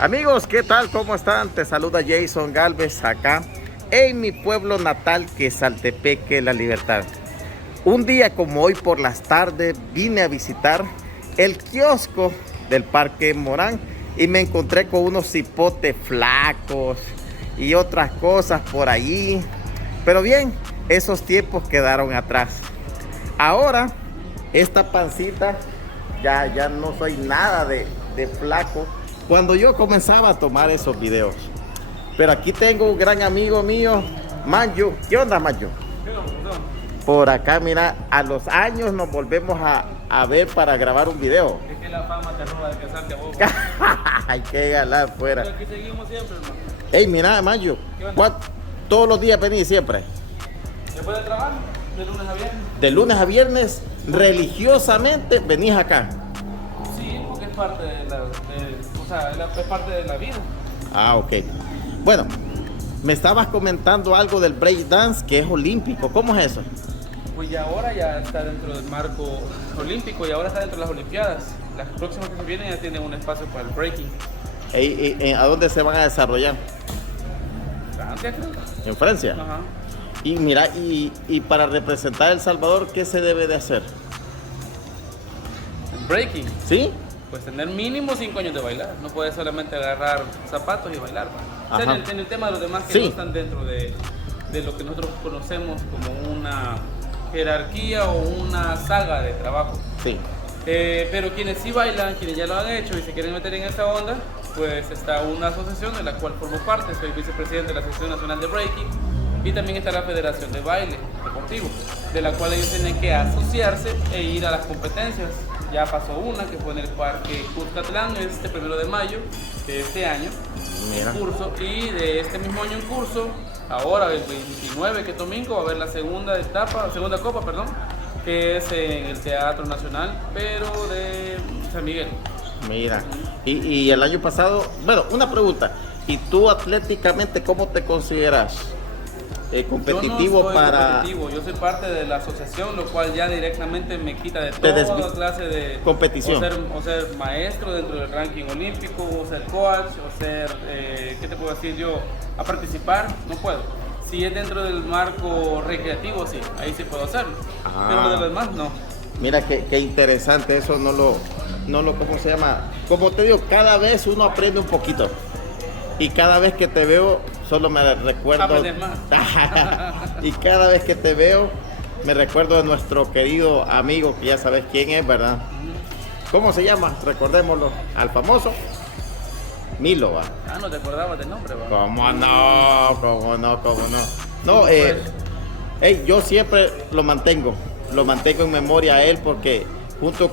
Amigos, ¿qué tal? ¿Cómo están? Te saluda Jason Galvez acá en mi pueblo natal, que es Saltepeque, La Libertad. Un día como hoy por las tardes vine a visitar el kiosco del Parque Morán y me encontré con unos cipotes flacos y otras cosas por ahí. Pero bien, esos tiempos quedaron atrás. Ahora, esta pancita, ya no soy nada de flaco cuando yo comenzaba a tomar esos videos. Pero aquí tengo un gran amigo mío, Manju. ¿Qué onda, Manju? Por acá, mira, a los años nos volvemos a ver para grabar un video. Es que la fama te roba de casarte a vos. Hay que ganar fuera. Pero aquí seguimos siempre, hermano. Ey, mira, Manju, todos los días venís siempre. Después de trabajo, de lunes a viernes. De lunes a viernes, religiosamente venís acá. Sí, porque es parte de es parte de la vida. Ah, ok. Bueno, me estabas comentando algo del breakdance que es olímpico. ¿Cómo es eso? Pues ya ahora ya está dentro del marco olímpico y ahora está dentro de las Olimpiadas. Las próximas que se vienen ya tienen un espacio para el breaking. ¿A dónde se van a desarrollar? Francia, creo. ¿En Francia? Ajá. Y mira, y para representar a El Salvador, ¿qué se debe de hacer? El breaking. ¿Sí? Pues tener mínimo 5 años de bailar. No puedes solamente agarrar zapatos y bailar. ¿Va? O sea, en el tema de los demás que Sí. no están dentro de lo que nosotros conocemos como una jerarquía o una saga de trabajo. Sí. Pero quienes sí bailan, quienes ya lo han hecho y se quieren meter en esta onda, pues está una asociación de la cual formo parte. Soy vicepresidente de la Asociación Nacional de Breaking y también está la Federación de Baile Deportivo, de la cual ellos tienen que asociarse e ir a las competencias. Ya pasó una que fue en el Parque Cuscatlán este 1 de mayo de este año. Mira. En curso, y de este mismo año en curso, ahora el 29, que es domingo, va a haber la segunda copa, que es en el Teatro Nacional, pero de San Miguel. Mira. Y el año pasado, bueno, una pregunta. ¿Y tú atléticamente cómo te consideras? Competitivo Yo no soy para competitivo, yo soy parte de la asociación, lo cual ya directamente me quita de Te toda clase de competición. O ser maestro dentro del ranking olímpico, o ser coach, o ser, ¿qué te puedo decir yo? A participar, no puedo. Si es dentro del marco recreativo, sí, ahí sí puedo hacerlo. Ah. Pero de los demás, no. Mira qué interesante eso, no lo, ¿cómo se llama? Como te digo, cada vez uno aprende un poquito. Y cada vez que te veo, solo me recuerdo. Aprendes más. Y cada vez que te veo, me recuerdo de nuestro querido amigo, que ya sabes quién es, ¿verdad? ¿Cómo se llama? Recordémoslo. Al famoso Milo, ¿va? Ah, no te acordabas del nombre, ¿va? ¿Cómo no? ¿Cómo no? ¿Cómo no? No, yo siempre lo mantengo en memoria a él, porque junto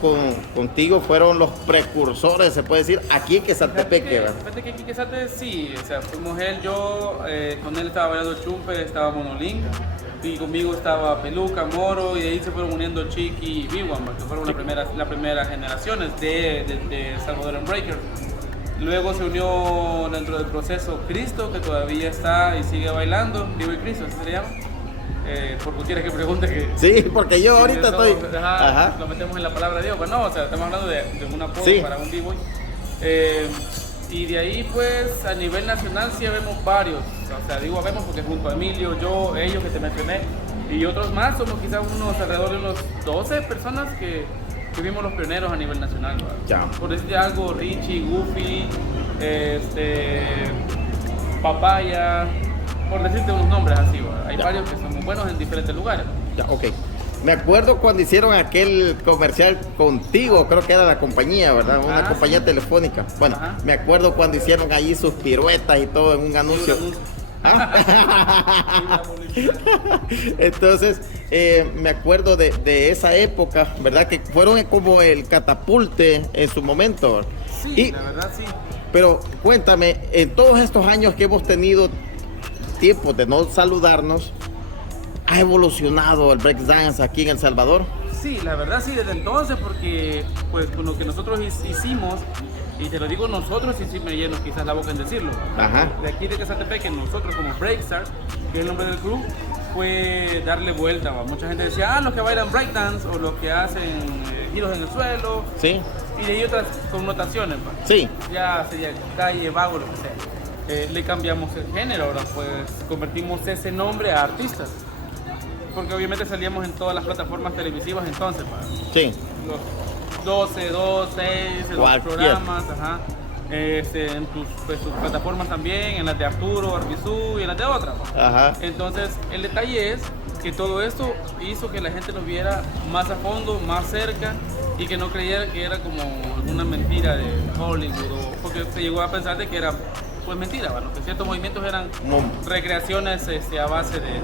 contigo fueron los precursores, se puede decir, aquí en Saltepeque, ¿verdad? Fíjate que aquí en Quesate sí, o sea, fuimos él, yo, con él estaba bailando Chumpe, estaba Monolink, y conmigo estaba Peluca, Moro, y de ahí se fueron uniendo Chiqui y Biwan, que fueron las primeras generaciones de Salvadoran Breakers. Luego se unió dentro del proceso Cristo, que todavía está y sigue bailando, Vivo y Cristo, ¿así se llama? Porque quieres que pregunte que... Sí, porque yo ahorita estoy... Ajá. Lo metemos en la palabra Dios, pues no, o sea, estamos hablando de un apodo Sí. para un b-boy. Y de ahí, pues, a nivel nacional sí vemos varios. O sea, digo vemos porque junto a Emilio, yo, ellos que te mencioné, y otros más, somos quizás alrededor de unos 12 personas que fuimos los pioneros a nivel nacional, ¿verdad? Ya. Por decirte algo, Richie, Goofy, Papaya, por decirte unos nombres así, ¿verdad? Hay varios que son muy buenos en diferentes lugares. Ya, ok. Me acuerdo cuando hicieron aquel comercial contigo, creo que era la compañía, ¿verdad? Una compañía sí. telefónica. Bueno, Ajá. me acuerdo cuando hicieron allí sus piruetas y todo en un anuncio. ¿Ah? Entonces, me acuerdo de esa época, ¿verdad? Que fueron como el catapulte en su momento. Sí, la verdad sí. Pero cuéntame, en todos estos años que hemos tenido tiempo de no saludarnos, ¿ha evolucionado el breakdance aquí en El Salvador? Sí, la verdad sí, desde entonces, porque pues con lo que nosotros hicimos, y te lo digo nosotros, y sí me lleno quizás la boca en decirlo. Ajá. De aquí de Quesaltepeque, nosotros como Breakstars, que es el nombre del club, fue darle vuelta. ¿Va? Mucha gente decía, los que bailan breakdance o los que hacen giros en el suelo. Sí. Y de ahí otras connotaciones, pues. Sí. Ya sería calle, vago, lo que sea. Le cambiamos el género, ahora pues convertimos ese nombre a artistas. Porque obviamente salíamos en todas las plataformas televisivas entonces, pues. Sí. Los 12, 2, 6, en los programas, ajá. En tus plataformas también, en las de Arturo, Arbizú y en las de otras. Ajá. Entonces, el detalle es que todo esto hizo que la gente nos viera más a fondo, más cerca y que no creyera que era como una mentira de Hollywood, porque se llegó a pensar de que era pues mentira, bueno, que ciertos movimientos eran recreaciones a base de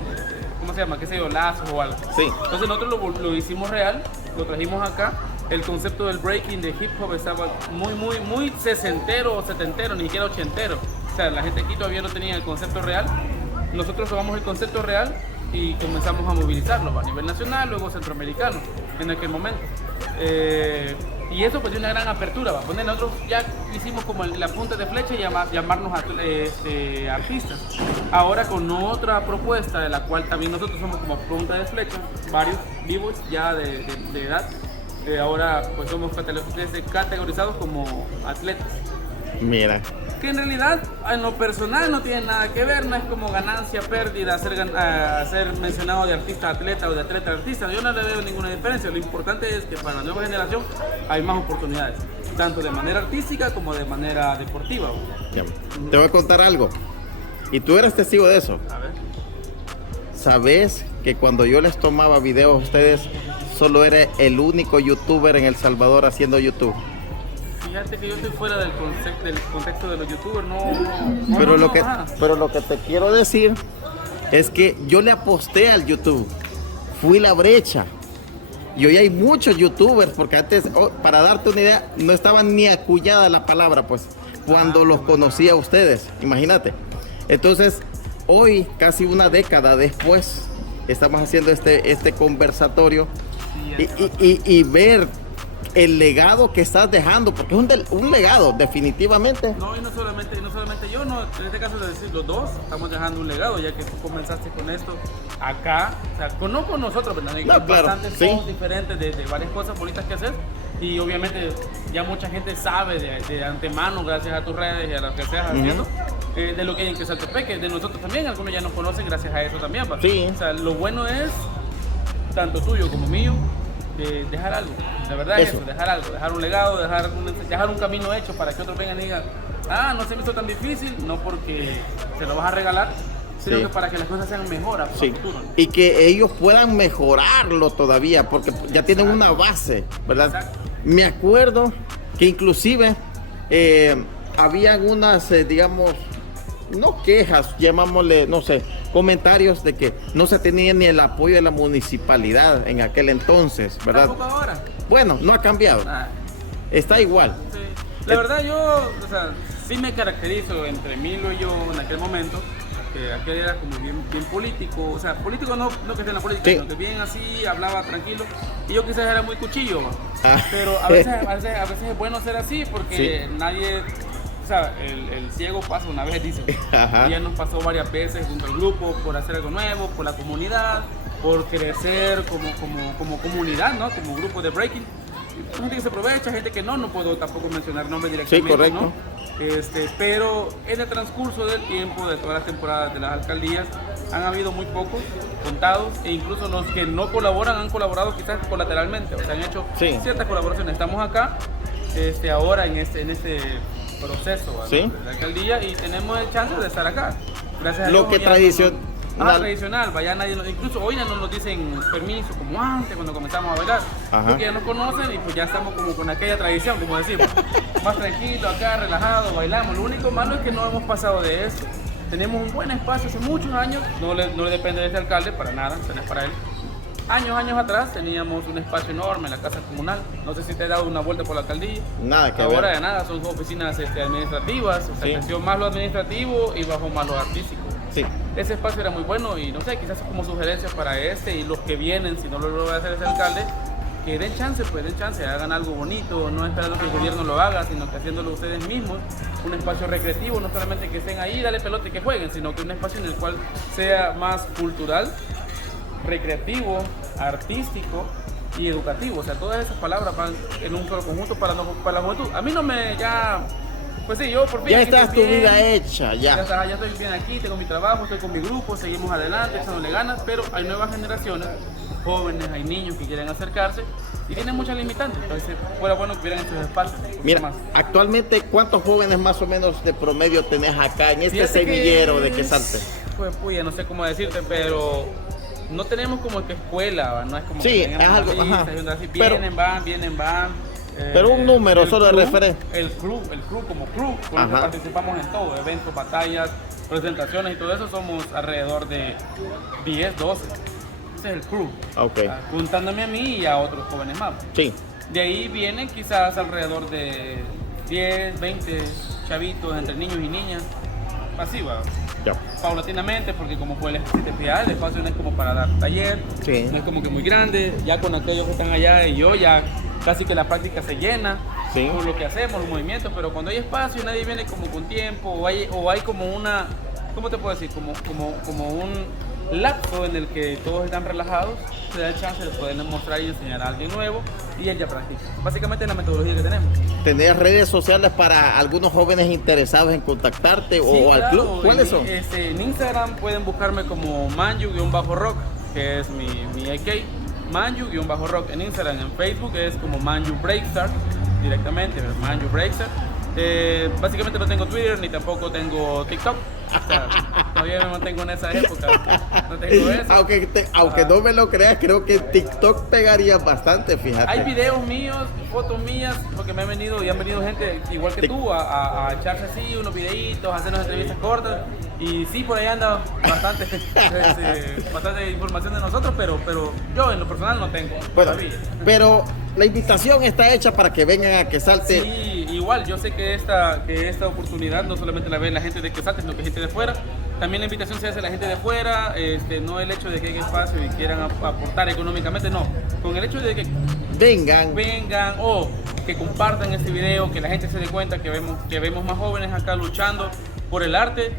¿cómo se llama? ¿Qué sé yo? Lazos o algo. Sí. Entonces nosotros lo hicimos real, lo trajimos acá. El concepto del breaking, de hip hop estaba muy sesentero o setentero, ni siquiera ochentero. O sea, la gente aquí todavía no tenía el concepto real. Nosotros tomamos el concepto real y comenzamos a movilizarlo a nivel nacional, luego centroamericano, en aquel momento. Y eso pues dio una gran apertura. Nosotros ya hicimos como la punta de flecha y llamarnos artistas. Ahora con otra propuesta, de la cual también nosotros somos como punta de flecha, varios vivos ya de edad. Ahora pues somos categorizados como atletas. Mira. Que en realidad en lo personal no tiene nada que ver, no es como ganancia, pérdida, ser mencionado de artista a atleta o de atleta a artista. Yo no le veo ninguna diferencia. Lo importante es que para la nueva generación hay más oportunidades, tanto de manera artística como de manera deportiva. Ya. Te voy a contar algo. Y tú eres testigo de eso. A ver. ¿Sabes que cuando yo les tomaba videos a ustedes, solo era el único youtuber en El Salvador haciendo YouTube? Fíjate que yo estoy fuera del contexto de los youtubers, Pero lo que te quiero decir es que yo le aposté al YouTube, fui la brecha. Y hoy hay muchos youtubers, porque antes, para darte una idea, no estaba ni acuñada la palabra, pues, cuando los conocí a ustedes, imagínate. Entonces, hoy, casi una década después, estamos haciendo este conversatorio y ver el legado que estás dejando, porque es un legado, definitivamente. No, y no solamente yo, no, en este caso de decir los dos, estamos dejando un legado, ya que tú comenzaste con esto acá, o sea, no con nosotros, pero hay bastantes cosas diferentes de varias cosas bonitas que hacer, y obviamente ya mucha gente sabe de antemano, gracias a tus redes y a lo que seas haciendo, de lo que hay en Quesaltepeque, de nosotros también, algunos ya nos conocen gracias a eso también, ¿va? Sí. O sea, lo bueno es, tanto tuyo como mío, de dejar algo, de verdad es eso, dejar algo, dejar un legado, dejar un camino hecho para que otros vengan y digan, no se me hizo tan difícil, no porque se lo vas a regalar, sino que para que las cosas sean mejor a futuro, ¿no? Y que ellos puedan mejorarlo todavía, porque ya tienen una base, ¿verdad? Exacto. Me acuerdo que inclusive habían unas, digamos, no quejas, llamámosle, no sé, comentarios de que no se tenía ni el apoyo de la municipalidad en aquel entonces, ¿verdad? ¿Tampoco ahora? Bueno, no ha cambiado, está igual. Sí. La verdad yo, o sea, sí me caracterizo entre Milo y yo en aquel momento, que aquel era como bien político, o sea, político no que sea en la política, sino que bien así, hablaba tranquilo, y yo quizás era muy cuchillo, pero a veces es bueno ser así, porque nadie... O sea, el ciego pasa una vez, dice. Y ya nos pasó varias veces junto al grupo por hacer algo nuevo, por la comunidad, por crecer como comunidad, ¿no? Como grupo de breaking. Hay gente que se aprovecha, gente que no puedo tampoco mencionar nombres directamente, sí, correcto. ¿no? Pero en el transcurso del tiempo, de todas las temporadas de las alcaldías, han habido muy pocos, contados, e incluso los que no colaboran han colaborado quizás colateralmente, o sea, han hecho ciertas colaboraciones. Estamos acá, ahora en este proceso de la alcaldía y tenemos el chance de estar acá. Gracias a lo Dios, que tradicional. Tradicional, vaya nadie, incluso hoy ya no nos dicen permiso como antes cuando comenzamos a bailar, porque ya nos conocen y pues ya estamos como con aquella tradición, como decimos, más tranquilo acá, relajado, bailamos. Lo único malo es que no hemos pasado de eso. Tenemos un buen espacio hace muchos años, no le depende de este alcalde para nada, no es para él. Años atrás teníamos un espacio enorme en la casa comunal. No sé si te he dado una vuelta por la alcaldía. Nada que Ahora ver. ya nada, son oficinas administrativas. O sea, creció más lo administrativo y bajó más lo artístico. Sí. Ese espacio era muy bueno y no sé, quizás como sugerencias para y los que vienen, si no lo logra hacer ese alcalde, que den chance, hagan algo bonito, no esperando que el gobierno lo haga, sino que haciéndolo ustedes mismos, un espacio recreativo, no solamente que estén ahí, dale pelota y que jueguen, sino que un espacio en el cual sea más cultural, recreativo, artístico y educativo. O sea, todas esas palabras van en un solo conjunto para la juventud. A mí no me ya... Pues sí, yo por fin... Ya aquí estás tu estoy bien, vida hecha, ya. ya estoy bien aquí, tengo mi trabajo, estoy con mi grupo, seguimos adelante, echándole ganas, pero hay nuevas generaciones, jóvenes, hay niños que quieren acercarse y tienen muchas limitantes. Entonces, fuera bueno que hubieran estos espacios. Mira, más. actualmente, ¿cuántos jóvenes más o menos de promedio tenés acá en este Fíjate semillero que de Quesalte? Pues, ya no sé cómo decirte, pero no tenemos como que escuela, ¿va? No es como Sí, que tengamos es algo, una lista, ajá. y una así, Pero- vienen, van. Pero un número El solo de crew, referencia. El crew como crew, con el que Ajá. participamos en todo, eventos, batallas, presentaciones y todo eso, somos alrededor de 10, 12. Ese es el crew. Ok. Juntándome a mí y a otros jóvenes más. Sí. De ahí vienen quizás alrededor de 10, 20 chavitos entre niños y niñas. Así va. Ya. Paulatinamente, porque como fue el espacio no es como para dar taller, Sí. no es como que muy grande, ya con aquellos que están allá y yo ya casi que la práctica se llena Sí. por lo que hacemos, los movimientos, pero cuando hay espacio y nadie viene como con tiempo o hay como una, ¿cómo te puedo decir? Como un lapso en el que todos están relajados, se da el chance de poder mostrar y enseñar a alguien nuevo y él ya practica. Básicamente es la metodología que tenemos. ¿Tenés redes sociales para algunos jóvenes interesados en contactarte Sí, o al claro, club? ¿Cuáles son? En Instagram pueden buscarme como Manju-Rock, que es mi AK, Manju-Rock en Instagram. En Facebook es como Manju Breakstar, directamente, Manju Breakstar. Básicamente no tengo Twitter ni tampoco tengo TikTok. O sea, todavía me mantengo en esa época. No tengo eso. Aunque no me lo creas, creo que TikTok pegaría bastante, fíjate. Hay videos míos, fotos mías, porque me han venido gente igual que tú a echarse así unos videitos, a hacernos entrevistas cortas. Y sí, por ahí anda bastante información de nosotros, pero yo en lo personal no tengo. Bueno, todavía. pero la invitación está hecha para que vengan a Quesalte. Sí, igual, yo sé que esta oportunidad no solamente la ve la gente de Quesalte, sino que gente de fuera. También la invitación se hace a la gente de fuera, no el hecho de que haya espacio y quieran aportar económicamente, no. Con el hecho de que vengan o que compartan este video, que la gente se dé cuenta que vemos más jóvenes acá luchando por el arte.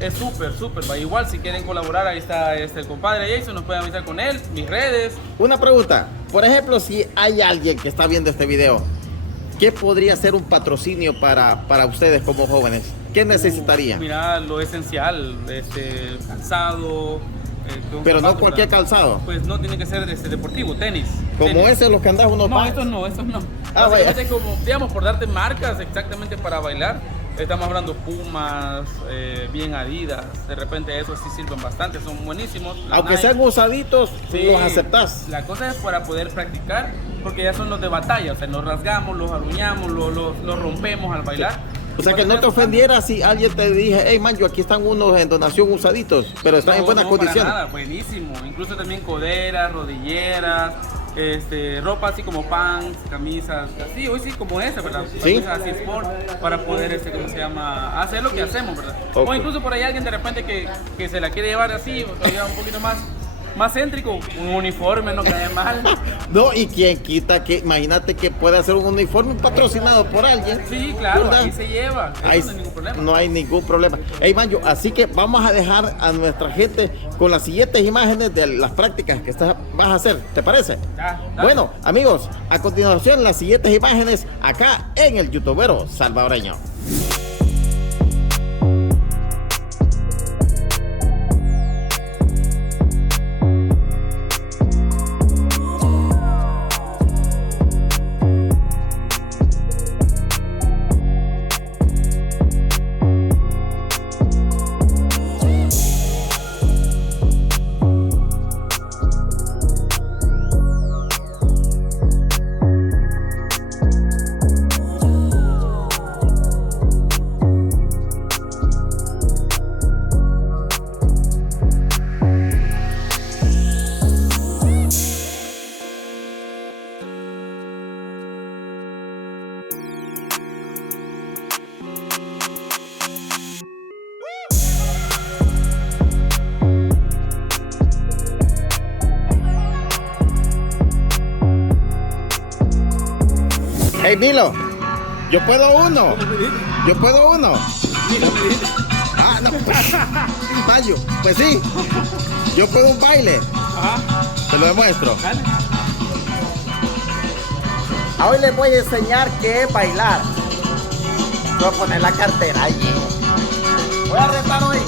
Es súper, va. Igual si quieren colaborar, ahí está el compadre Jason, nos pueden avisar con él, mis redes. Una pregunta, por ejemplo, si hay alguien que está viendo este video, ¿qué podría ser un patrocinio para ustedes como jóvenes? ¿Qué necesitaría? Mira, lo esencial, calzado. Pero no zapatos, cualquier ¿verdad? calzado. Pues no tiene que ser deportivo, tenis. Como tenis. ese, los que andas unos No, pants. estos no. Ah, Básicamente vaya. como, digamos, por darte marcas exactamente para bailar. Estamos hablando Pumas, bien Adidas, de repente esos sí sirven bastante, son buenísimos. La Aunque Nike, sean usaditos, sí, los aceptás. La cosa es para poder practicar, porque ya son los de batalla, o sea, nos rasgamos, los arruñamos, los rompemos al bailar. O sea, que no te ofendiera si alguien te dije, hey man, yo aquí están unos en donación usaditos, pero están en buenas condiciones. Para nada, buenísimo. Incluso también coderas, rodilleras, ropa así como pants, camisas, así, hoy sí como esa, ¿verdad? Sí. Camisas así sport, para poder, ¿cómo se llama? Hacer lo que hacemos, ¿verdad? Ok. O incluso por ahí alguien de repente que se la quiere llevar así, o todavía un poquito más céntrico, un uniforme no cae mal. No, y quien quita que, imagínate que puede hacer un uniforme patrocinado por alguien. Sí, claro, ¿verdad? ahí se lleva, eso Ahí no hay ningún problema. no hay ningún problema. Hey Manjo, así que vamos a dejar a nuestra gente con las siguientes imágenes de las prácticas que vas a hacer, ¿te parece? Ya, dale. Bueno, amigos, a continuación las siguientes imágenes acá en el youtubero salvadoreño. Hey Milo, yo puedo uno. Yo puedo uno. Ah, no. Mayo, pues sí. Yo puedo un baile. Ajá, Te lo demuestro. dale. Hoy les voy a enseñar qué es bailar. Voy a poner la cartera allí. Voy a retar hoy.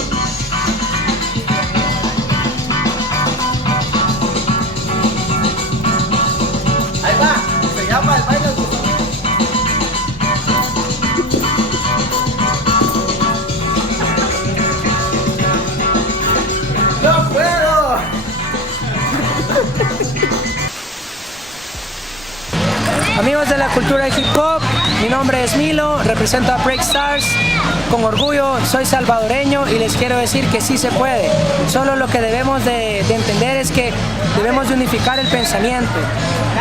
Ahí va, se llama el baile del gusano. ¡No puedo! Amigos de la cultura de hip hop, mi nombre es Milo, represento a Break Stars. Con orgullo soy salvadoreño y les quiero decir que sí se puede. Solo lo que debemos de entender es que debemos de unificar el pensamiento.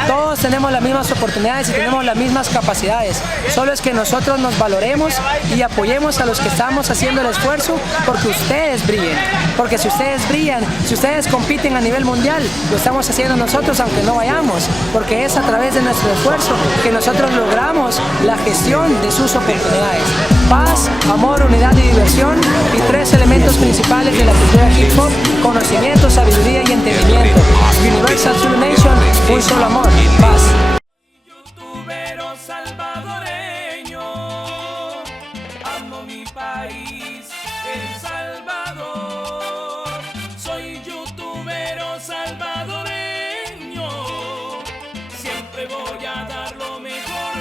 Todos tenemos las mismas oportunidades y tenemos las mismas capacidades. Solo es que nosotros nos valoremos y apoyemos a los que estamos haciendo el esfuerzo porque ustedes brillen. Porque si ustedes brillan, si ustedes compiten a nivel mundial, lo estamos haciendo nosotros aunque no vayamos. Porque es a través de nuestro esfuerzo que nosotros logramos la gestión de sus oportunidades. Paz, amor, unidad y diversión, y 3 elementos principales de la cultura hip hop: conocimiento, sabiduría y entendimiento. Universal Zulu Nation, un solo amor, paz. Youtubero salvadoreño, amo mi país,